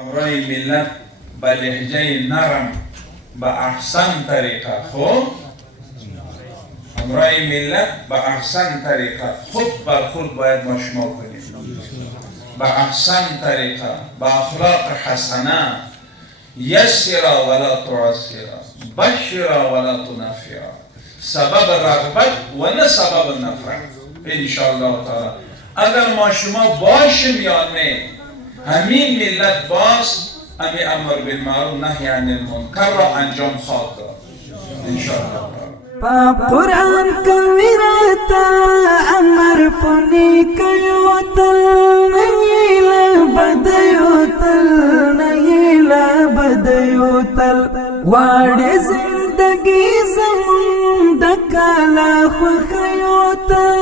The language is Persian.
امرای ملت به لهجه نرم به احسن طریقه امرای ملت به احسن طریقه خود بر خود باید ما شما کنیم، به احسن طریقه، به اخلاق حسنه، یسرا ولا تعسرا، بشرا ولا تنفرا، سبب رغبت و نه سبب نفرت انشاءالله تعالی. اگر ما شما باشیم یا نه، همین ملت باز همین امر بالمعروف نهی عن المنکر را انجام خواهد داد انشاءالله. قرآن کوي راته امر پونی کوي تل نه لا بديو تل نه لا بديو تل واړې زندګي زمون د کالا خو خيو تل